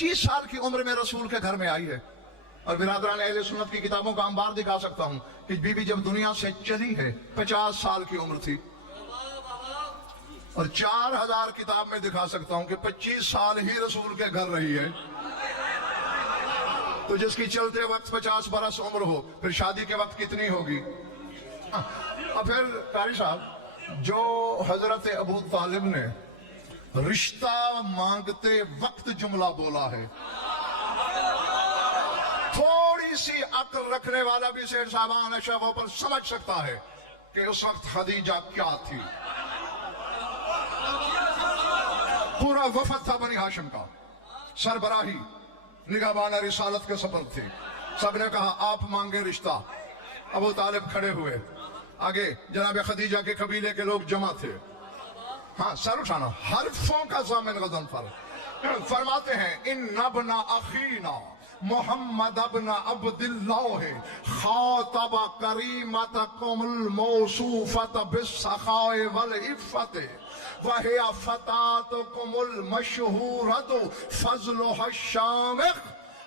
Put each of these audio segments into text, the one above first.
25 साल की उम्र में रसूल के घर में आई है। और बिरादरान अहले सुन्नत की किताबों का अंबार दिखा सकता हूं कि बीबी जब दुनिया से चली है 50 साल की उम्र थी। और 4000 किताब में दिखा सकता हूं कि 25 साल ही रसूल के घर रही है। तो जिसकी चलते वक्त 50 बरस उम्र हो, फिर शादी के वक्त कितनी होगी? और फिर कारी साहब, जो हजरत अबू तालिब ने रिश्ता मांगते वक्त जुमला बोला है, थोड़ी सी अक्ल रखने वाला भी सेठ साहबान अशरफों पर समझ सकता है कि उस वक्त खदीजा क्या थी। पूरा वफद था बनी हाशिम का, सरबराही निगाहबान रिसालत के सफर थे। सबने कहा आप मांगे रिश्ता। अबू तालिब खड़े हुए, आगे जनाब खदीजा के कबीले के लोग जमा थे। हाँ, सर उठाना, हरफों का ज़ामिन गज़न पर फरमाते हैं इन नबना अखीना मोहम्मद अब्न अब्दिल्लाह खातबा करीमतकुमुल मौसूफत बिस्सखाए वल इफ़्फ़त वहिया फतातकुमुल मशहूरतु फज़लुहा शामिख।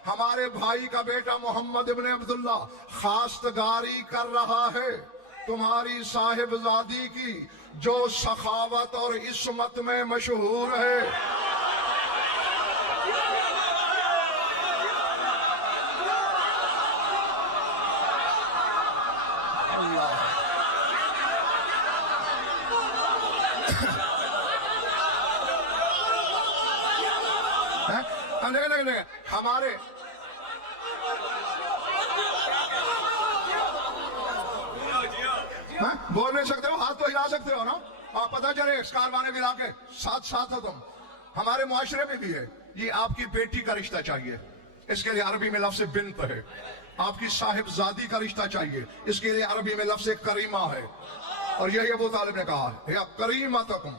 हमारे भाई का बेटा मोहम्मद इब्न अब्दुल्ला खास्तगारी कर रहा है तुम्हारी साहिबजादी की, जो सखावत और इस्मत में मशहूर है। हमारे बोल नहीं सकते हो, हाथ तो हिला सकते हो ना, आप पता चले इस कारवाने मिला के साथ साथ हो तुम। हमारे मुआशरे में भी है ये आपकी बेटी का रिश्ता चाहिए, इसके लिए अरबी में लफ्ज़ बिन्त है। आपकी साहिबजादी का रिश्ता चाहिए, इसके लिए अरबी में लफ्ज़ करीमा है। और यही अबू तालिब ने कहा है या करीमा तकुम,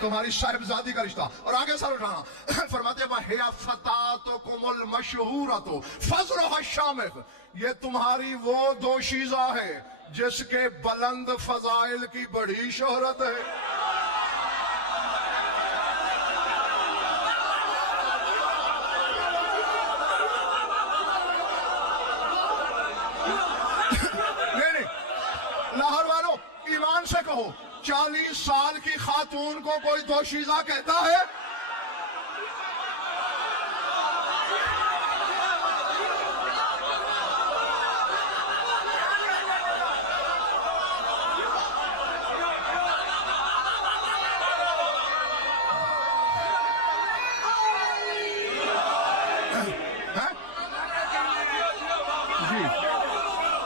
तुम्हारी साहिबजादी का रिश्ता। और आगे सर उठाना, फरमाते वहिया फतातकुमुल मशहूरतु फज़लुहा शामिख, ये तुम्हारी वो दोशीज़ा है जिसके बुलंद फजाइल की बड़ी शोहरत है। नहीं, लाहौर वालों ईमान से कहो, 40 साल की खातून को कोई दोशीज़ा कहता है?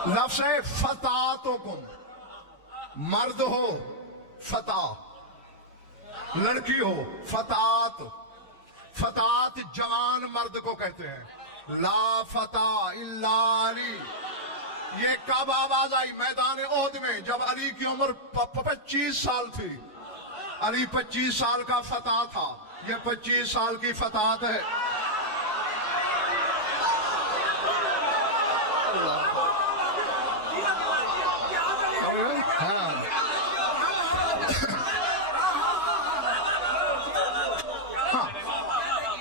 लफ्ज़ फतातुकुम, मर्द हो फता, लड़की हो फतात। फतात जवान मर्द को कहते हैं। ला फता इल्ला अली, ये कब आवाज आई? मैदान ओहद में, जब अली की उम्र 25 साल थी। अली 25 साल का फता था, ये 25 साल की फतात है।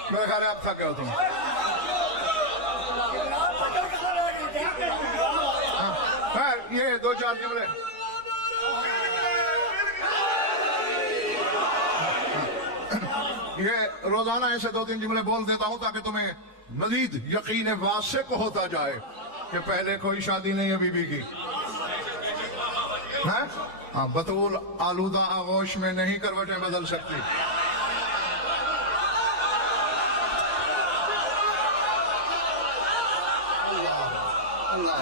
मेरे ख्याल आप थके हो तुम। ये 2-4 जुमले ये रोजाना ऐसे 2-3 जुमले बोल देता हूं ताकि तुम्हें मजीद यकीन वासिक होता जाए कि पहले कोई शादी नहीं है बीबी की। हाँ, बतूल आलूदा आगोश में नहीं करवटें बदल सकती। Allah